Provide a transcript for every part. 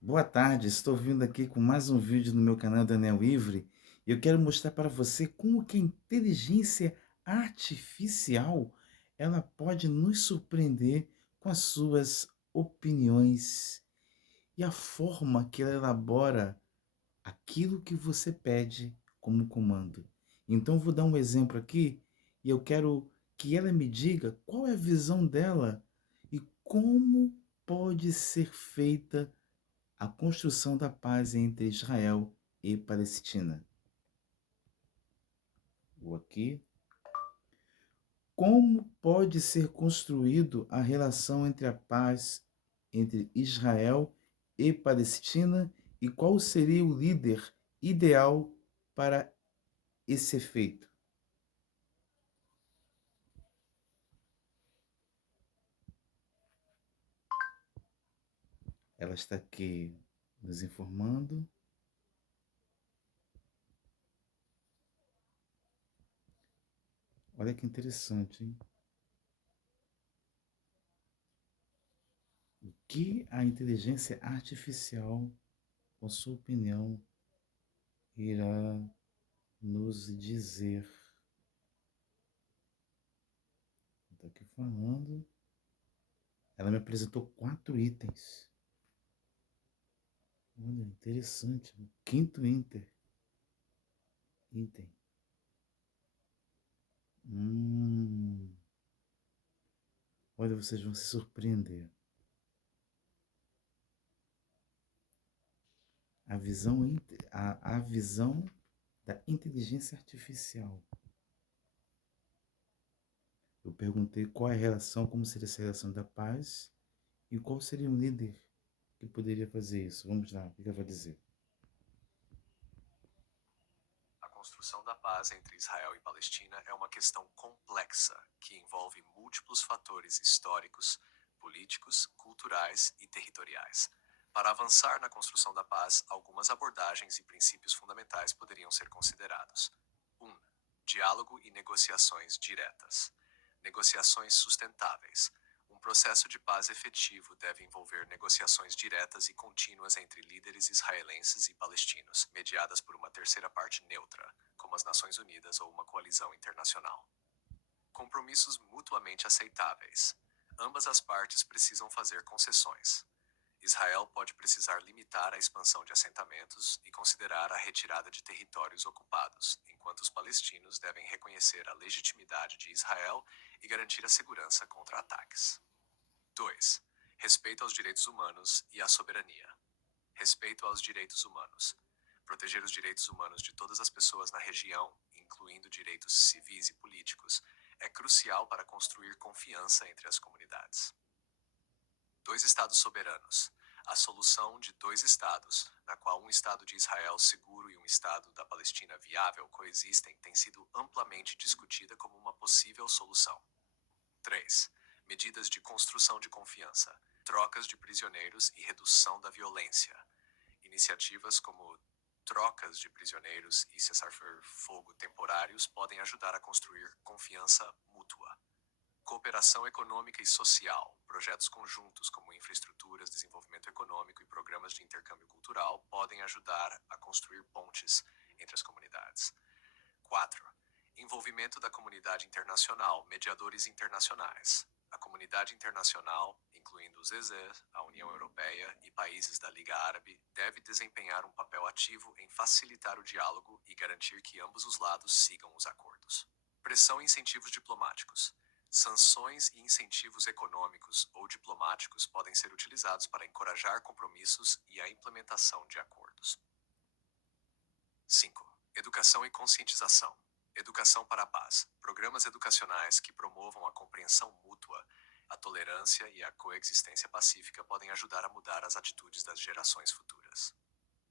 Boa tarde, estou vindo aqui com mais um vídeo no meu canal Daniel Ivre e eu quero mostrar para você como que a inteligência artificial ela pode nos surpreender com as suas opiniões e a forma que ela elabora aquilo que você pede como comando. Então vou dar um exemplo aqui e eu quero que ela me diga qual é a visão dela e como pode ser feita a construção da paz entre Israel e Palestina. Vou aqui. Como pode ser construído a relação entre a paz entre Israel e Palestina e qual seria o líder ideal para esse efeito? Ela está aqui nos informando. Olha que interessante, hein? O que a inteligência artificial, com sua opinião, irá nos dizer? Estou aqui falando. Ela me apresentou 4 itens. Olha, interessante. O quinto item. Olha, vocês vão se surpreender. A visão da inteligência artificial. Eu perguntei qual é a relação, como seria essa relação da paz e qual seria um líder que poderia fazer isso. Vamos lá, o que ela vai dizer? A construção da paz entre Israel e Palestina é uma questão complexa que envolve múltiplos fatores históricos, políticos, culturais e territoriais. Para avançar na construção da paz, algumas abordagens e princípios fundamentais poderiam ser considerados. 1. Diálogo e negociações diretas. Negociações sustentáveis. Um processo de paz efetivo deve envolver negociações diretas e contínuas entre líderes israelenses e palestinos, mediadas por uma terceira parte neutra, como as Nações Unidas ou uma coalizão internacional. Compromissos mutuamente aceitáveis. Ambas as partes precisam fazer concessões. Israel pode precisar limitar a expansão de assentamentos e considerar a retirada de territórios ocupados, enquanto os palestinos devem reconhecer a legitimidade de Israel e garantir a segurança contra ataques. 2. Respeito aos direitos humanos e à soberania. Respeito aos direitos humanos. Proteger os direitos humanos de todas as pessoas na região, incluindo direitos civis e políticos, é crucial para construir confiança entre as comunidades. 2 estados soberanos. A solução de 2 estados, na qual um estado de Israel seguro e um estado da Palestina viável coexistem, tem sido amplamente discutida como uma possível solução. 3. Medidas de construção de confiança, trocas de prisioneiros e redução da violência. Iniciativas como trocas de prisioneiros e cessar-fogo temporários podem ajudar a construir confiança mútua. Cooperação econômica e social. Projetos conjuntos como infraestruturas, desenvolvimento econômico e programas de intercâmbio cultural podem ajudar a construir pontes entre as comunidades. 4. Envolvimento da comunidade internacional, mediadores internacionais. A comunidade internacional, incluindo os EZ, a União Europeia e países da Liga Árabe, deve desempenhar um papel ativo em facilitar o diálogo e garantir que ambos os lados sigam os acordos. Pressão e incentivos diplomáticos. Sanções e incentivos econômicos ou diplomáticos podem ser utilizados para encorajar compromissos e a implementação de acordos. 5. Educação e conscientização. Educação para a paz. Programas educacionais que promovam a compreensão mútua, a tolerância e a coexistência pacífica podem ajudar a mudar as atitudes das gerações futuras.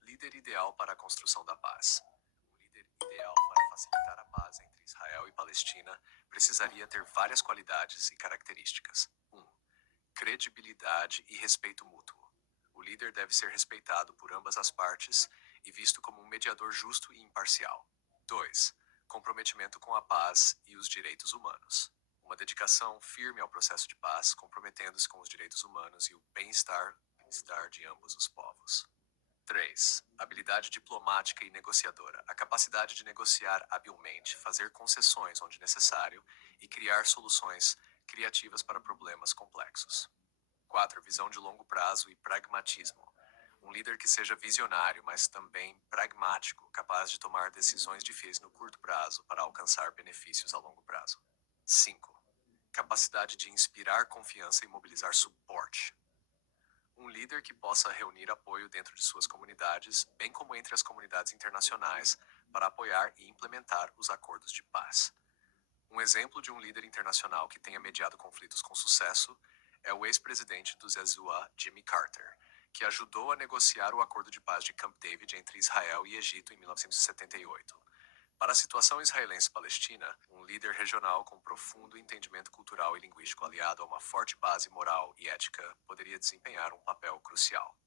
Líder ideal para a construção da paz. Um líder ideal para facilitar a paz entre Israel e Palestina, precisaria ter várias qualidades e características. 1. Credibilidade e respeito mútuo. O líder deve ser respeitado por ambas as partes e visto como um mediador justo e imparcial. 2. Comprometimento com a paz e os direitos humanos. Uma dedicação firme ao processo de paz, comprometendo-se com os direitos humanos e o bem-estar de ambos os povos. 3. Habilidade diplomática e negociadora. A capacidade de negociar habilmente, fazer concessões onde necessário e criar soluções criativas para problemas complexos. 4. Visão de longo prazo e pragmatismo. Um líder que seja visionário, mas também pragmático, capaz de tomar decisões difíceis no curto prazo para alcançar benefícios a longo prazo. 5. Capacidade de inspirar confiança e mobilizar suporte. Um líder que possa reunir apoio dentro de suas comunidades, bem como entre as comunidades internacionais, para apoiar e implementar os acordos de paz. Um exemplo de um líder internacional que tenha mediado conflitos com sucesso é o ex-presidente do ZEZUA, Jimmy Carter, que ajudou a negociar o acordo de paz de Camp David entre Israel e Egito em 1978. Para a situação israelense-palestina, um líder regional com profundo entendimento cultural e linguístico aliado a uma forte base moral e ética poderia desempenhar um papel crucial.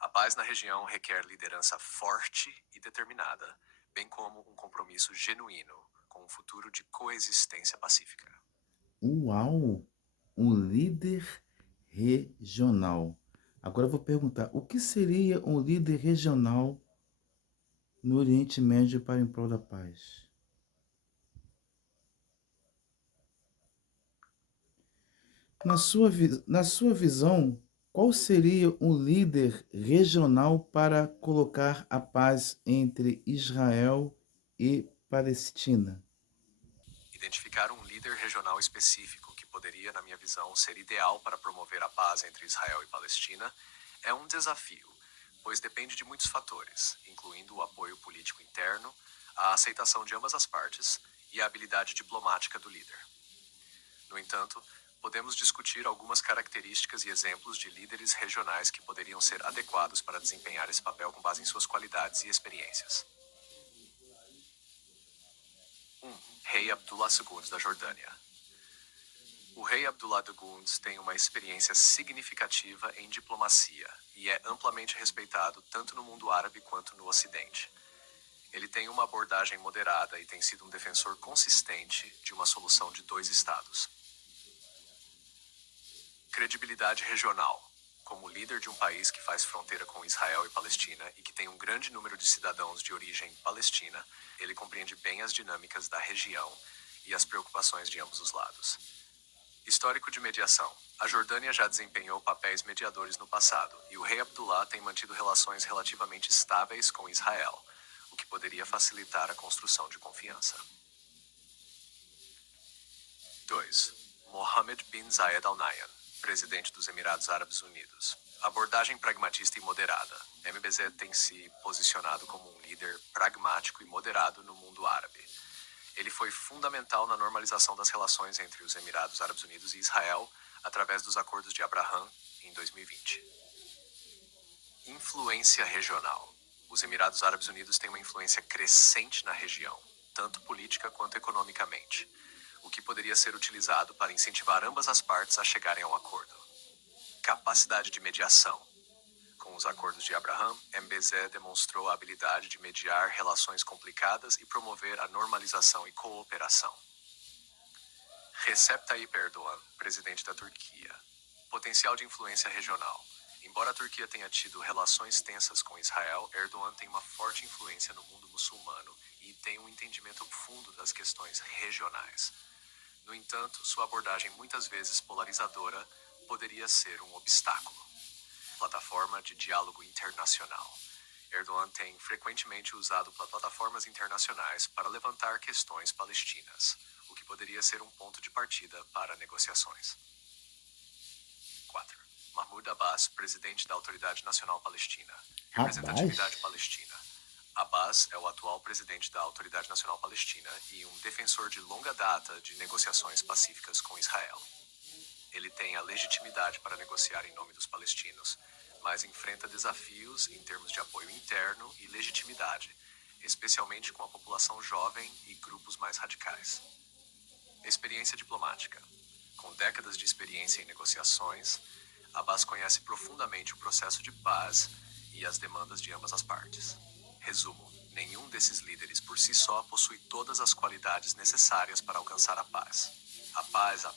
A paz na região requer liderança forte e determinada, bem como um compromisso genuíno com um futuro de coexistência pacífica. Uau! Um líder regional. Agora eu vou perguntar, o que seria um líder regional no Oriente Médio para em prol da paz? Na sua visão, qual seria um líder regional para colocar a paz entre Israel e Palestina? Identificar um líder regional específico que poderia, na minha visão, ser ideal para promover a paz entre Israel e Palestina é um desafio, pois depende de muitos fatores, incluindo o apoio político interno, a aceitação de ambas as partes e a habilidade diplomática do líder. No entanto, podemos discutir algumas características e exemplos de líderes regionais que poderiam ser adequados para desempenhar esse papel com base em suas qualidades e experiências. 1. Rei Abdullah II da Jordânia. O rei Abdullah II tem uma experiência significativa em diplomacia e é amplamente respeitado tanto no mundo árabe quanto no Ocidente. Ele tem uma abordagem moderada e tem sido um defensor consistente de uma solução de dois estados. Credibilidade regional. Como líder de um país que faz fronteira com Israel e Palestina e que tem um grande número de cidadãos de origem palestina, ele compreende bem as dinâmicas da região e as preocupações de ambos os lados. Histórico de mediação. A Jordânia já desempenhou papéis mediadores no passado, e o rei Abdullah tem mantido relações relativamente estáveis com Israel, o que poderia facilitar a construção de confiança. 2. Mohammed bin Zayed Al Nahyan, presidente dos Emirados Árabes Unidos. Abordagem pragmatista e moderada. MBZ tem se posicionado como um líder pragmático e moderado no mundo árabe. Ele foi fundamental na normalização das relações entre os Emirados Árabes Unidos e Israel através dos acordos de Abraham em 2020. Influência regional. Os Emirados Árabes Unidos têm uma influência crescente na região, tanto política quanto economicamente, o que poderia ser utilizado para incentivar ambas as partes a chegarem a um acordo. Capacidade de mediação. Com os acordos de Abraham, MBZ demonstrou a habilidade de mediar relações complicadas e promover a normalização e cooperação. Recep Tayyip Erdogan, presidente da Turquia. Potencial de influência regional. Embora a Turquia tenha tido relações tensas com Israel, Erdogan tem uma forte influência no mundo muçulmano e tem um entendimento profundo das questões regionais. No entanto, sua abordagem muitas vezes polarizadora poderia ser um obstáculo. Plataforma de diálogo internacional. Erdogan tem frequentemente usado plataformas internacionais para levantar questões palestinas, o que poderia ser um ponto de partida para negociações. 4. Mahmoud Abbas, presidente da Autoridade Nacional Palestina. Representatividade palestina. Abbas é o atual presidente da Autoridade Nacional Palestina e um defensor de longa data de negociações pacíficas com Israel. Ele tem a legitimidade para negociar em nome dos palestinos, mas enfrenta desafios em termos de apoio interno e legitimidade, especialmente com a população jovem e grupos mais radicais. Experiência diplomática. Com décadas de experiência em negociações, Abbas conhece profundamente o processo de paz e as demandas de ambas as partes. Resumo: nenhum desses líderes por si só possui todas as qualidades necessárias para alcançar a paz. A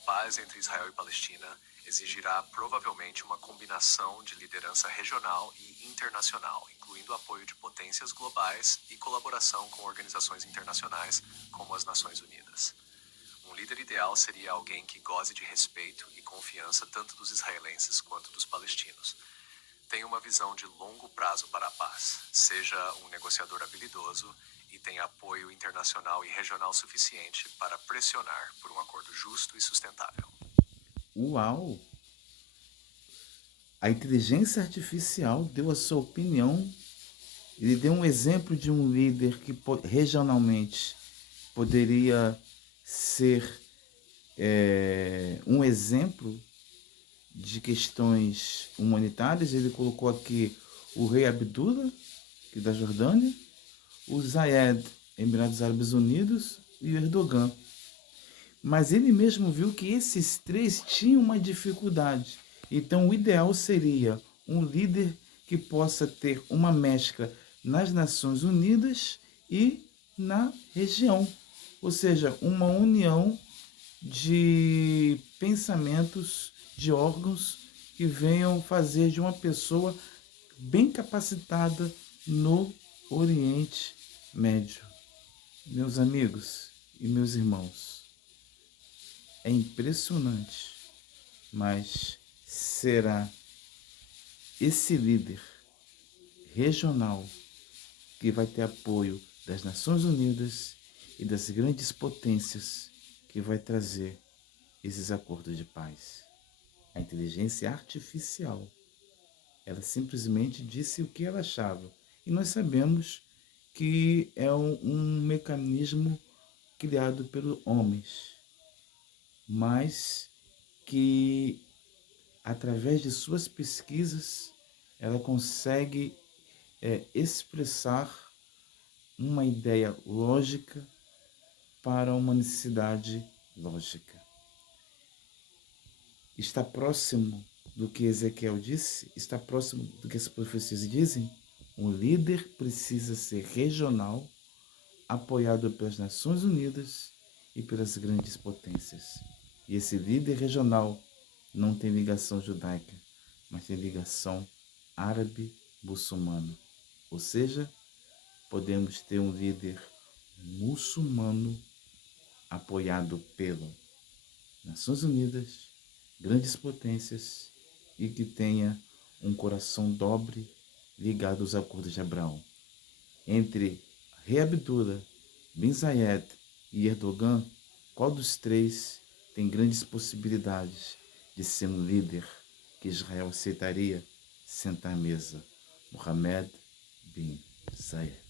paz entre Israel e Palestina exigirá provavelmente uma combinação de liderança regional e internacional, incluindo apoio de potências globais e colaboração com organizações internacionais como as Nações Unidas. Um líder ideal seria alguém que goze de respeito e confiança tanto dos israelenses quanto dos palestinos. Tenha uma visão de longo prazo para a paz, seja um negociador habilidoso e tenha apoio internacional e regional suficiente para pressionar por um acordo justo e sustentável. Uau! A inteligência artificial deu a sua opinião. Ele deu um exemplo de um líder que regionalmente poderia ser um exemplo de questões humanitárias. Ele colocou aqui o rei Abdullah, que é da Jordânia, o Zayed, Emirados Árabes Unidos, e o Erdogan. Mas ele mesmo viu que esses três tinham uma dificuldade. Então o ideal seria um líder que possa ter uma mescla nas Nações Unidas e na região. Ou seja, uma união de pensamentos, de órgãos que venham fazer de uma pessoa bem capacitada no Oriente Médio. Meus amigos e meus irmãos, é impressionante, mas será esse líder regional que vai ter apoio das Nações Unidas e das grandes potências que vai trazer esses acordos de paz. A inteligência artificial, ela simplesmente disse o que ela achava. E nós sabemos que é um mecanismo criado pelos homens, mas que através de suas pesquisas ela consegue expressar uma ideia lógica para uma necessidade lógica. Está próximo do que Ezequiel disse? Está próximo do que as profecias dizem? Um líder precisa ser regional, apoiado pelas Nações Unidas e pelas grandes potências. E esse líder regional não tem ligação judaica, mas tem ligação árabe-muçulmana. Ou seja, podemos ter um líder muçulmano apoiado pelas Nações Unidas, grandes potências e que tenha um coração dobre ligado aos acordos de Abraão. Entre Rei Abdullah, Bin Zayed e Erdogan, qual dos três tem grandes possibilidades de ser um líder que Israel aceitaria sentar à mesa? Mohammed bin Zayed.